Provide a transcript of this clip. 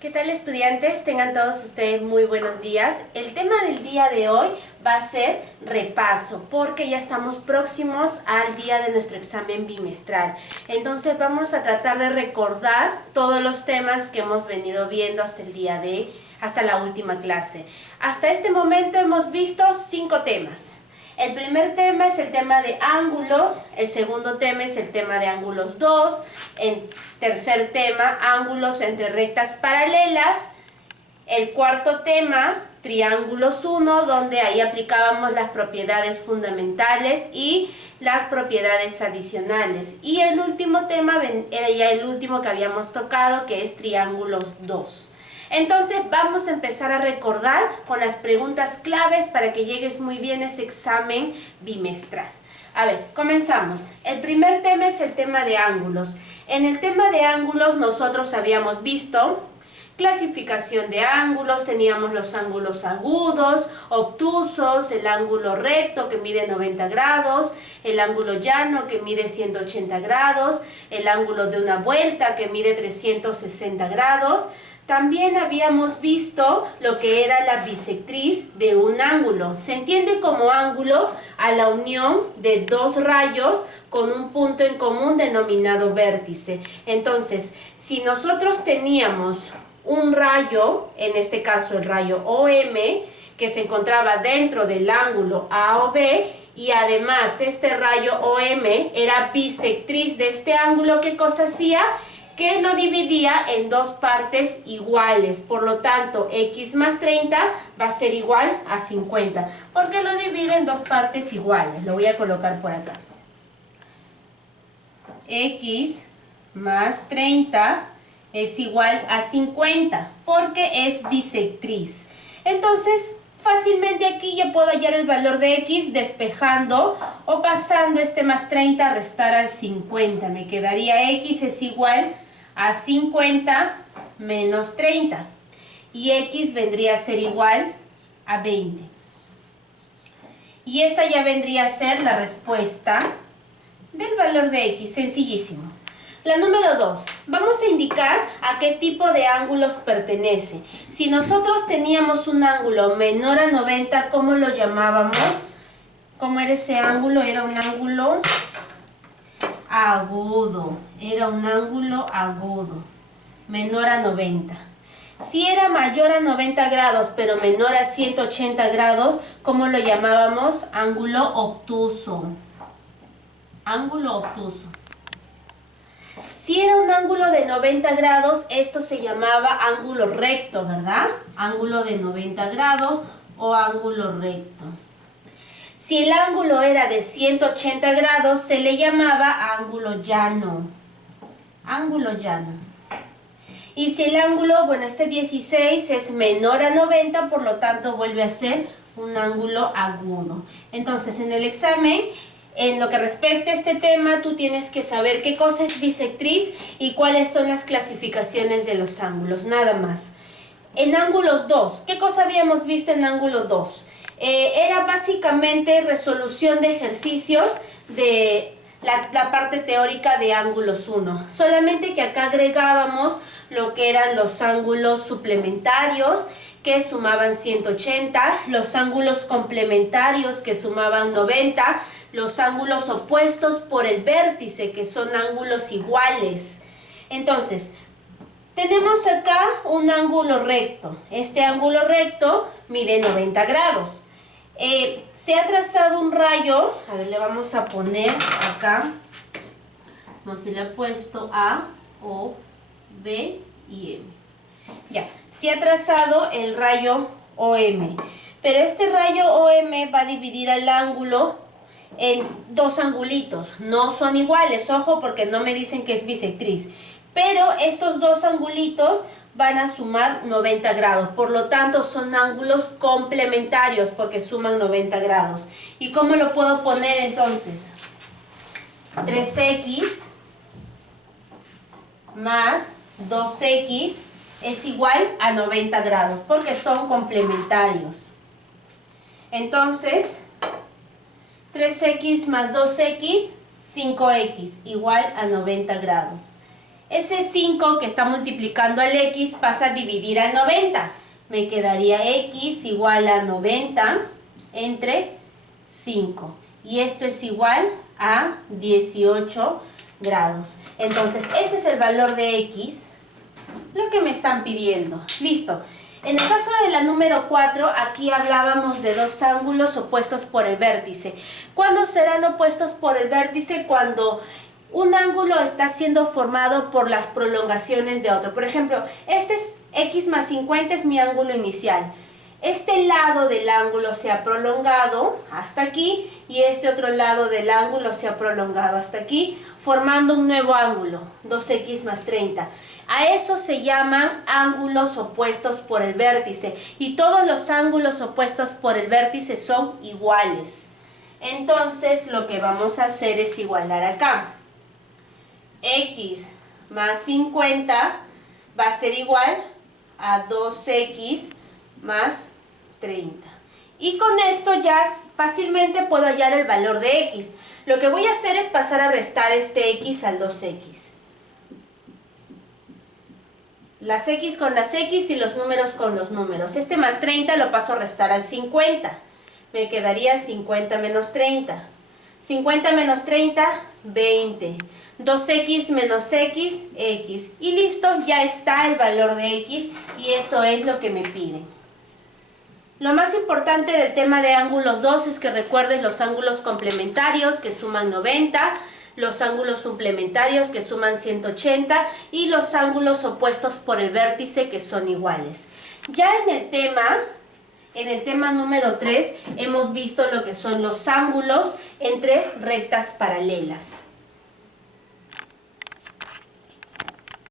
¿Qué tal, estudiantes? Tengan todos ustedes muy buenos días. El tema del día de hoy va a ser repaso, porque ya estamos próximos al día de nuestro examen bimestral. Entonces vamos a tratar de recordar todos los temas que hemos venido viendo hasta la última clase. Hasta este momento hemos visto 5 temas. El primer tema es el tema de ángulos, el segundo tema es el tema de ángulos 2, el tercer tema, ángulos entre rectas paralelas, el cuarto tema, triángulos 1, donde ahí aplicábamos las propiedades fundamentales y las propiedades adicionales. Y el último tema era ya el último que habíamos tocado, que es triángulos 2. Entonces vamos a empezar a recordar con las preguntas claves para que llegues muy bien a ese examen bimestral. A ver, comenzamos. El primer tema es el tema de ángulos. En el tema de ángulos nosotros habíamos visto clasificación de ángulos, teníamos los ángulos agudos, obtusos, el ángulo recto que mide 90 grados, el ángulo llano que mide 180 grados, el ángulo de una vuelta que mide 360 grados. También habíamos visto lo que era la bisectriz de un ángulo. Se entiende como ángulo a la unión de dos rayos con un punto en común denominado vértice. Entonces, si nosotros teníamos un rayo, en este caso el rayo OM, que se encontraba dentro del ángulo A o B, y además este rayo OM era bisectriz de este ángulo, ¿qué cosa hacía? Que lo dividía en dos partes iguales. Por lo tanto, x más 30 va a ser igual a 50, porque lo divide en dos partes iguales. Lo voy a colocar por acá. X más 30 es igual a 50, porque es bisectriz. Entonces, fácilmente aquí ya puedo hallar el valor de x despejando o pasando este más 30 a restar al 50. Me quedaría x es igual a 50 menos 30. Y x vendría a ser igual a 20. Y esa ya vendría a ser la respuesta del valor de x, sencillísimo. La número 2, vamos a indicar a qué tipo de ángulos pertenece. Si nosotros teníamos un ángulo menor a 90, ¿cómo lo llamábamos? ¿Cómo era ese ángulo? Era un ángulo agudo. Era un ángulo agudo, menor a 90. Si era mayor a 90 grados, pero menor a 180 grados, ¿cómo lo llamábamos? Ángulo obtuso. Ángulo obtuso. Si era un ángulo de 90 grados, esto se llamaba ángulo recto, ¿verdad? Ángulo de 90 grados o ángulo recto. Si el ángulo era de 180 grados, se le llamaba ángulo llano. Ángulo llano. Y si el ángulo, bueno, este 16 es menor a 90, por lo tanto vuelve a ser un ángulo agudo. Entonces, en el examen, en lo que respecta a este tema, tú tienes que saber qué cosa es bisectriz y cuáles son las clasificaciones de los ángulos, nada más. En ángulos 2, ¿qué cosa habíamos visto en ángulo 2? Era básicamente resolución de ejercicios de la parte teórica de ángulos 1. Solamente que acá agregábamos lo que eran los ángulos suplementarios, que sumaban 180, los ángulos complementarios, que sumaban 90, los ángulos opuestos por el vértice, que son ángulos iguales. Entonces, tenemos acá un ángulo recto. Este ángulo recto mide 90 grados. Se ha trazado un rayo, a ver, le vamos a poner acá, no se le ha puesto A, O, B y M. Ya, se ha trazado el rayo OM, pero este rayo OM va a dividir el ángulo en dos angulitos. No son iguales, ojo, porque no me dicen que es bisectriz, pero estos dos angulitos van a sumar 90 grados, por lo tanto son ángulos complementarios porque suman 90 grados. ¿Y cómo lo puedo poner entonces? 3x más 2x es igual a 90 grados porque son complementarios. Entonces, 3x más 2x, 5x, igual a 90 grados. Ese 5 que está multiplicando al x pasa a dividir al 90. Me quedaría x igual a 90 entre 5. Y esto es igual a 18 grados. Entonces, ese es el valor de x, lo que me están pidiendo. Listo. En el caso de la número 4, aquí hablábamos de dos ángulos opuestos por el vértice. ¿Cuándo serán opuestos por el vértice? Cuando un ángulo está siendo formado por las prolongaciones de otro. Por ejemplo, este es x más 50, es mi ángulo inicial. Este lado del ángulo se ha prolongado hasta aquí y este otro lado del ángulo se ha prolongado hasta aquí, formando un nuevo ángulo, 2x más 30. A eso se llaman ángulos opuestos por el vértice y todos los ángulos opuestos por el vértice son iguales. Entonces lo que vamos a hacer es igualar acá. X más 50 va a ser igual a 2x más 30. Y con esto ya fácilmente puedo hallar el valor de x. Lo que voy a hacer es pasar a restar este x al 2x. Las x con las x y los números con los números. Este más 30 lo paso a restar al 50. Me quedaría 50 menos 30. 50 menos 30, 20. 2x menos x, x. Y listo, ya está el valor de x y eso es lo que me piden. Lo más importante del tema de ángulos 2 es que recuerdes los ángulos complementarios que suman 90, los ángulos suplementarios que suman 180 y los ángulos opuestos por el vértice que son iguales. Ya en el tema número 3 hemos visto lo que son los ángulos entre rectas paralelas.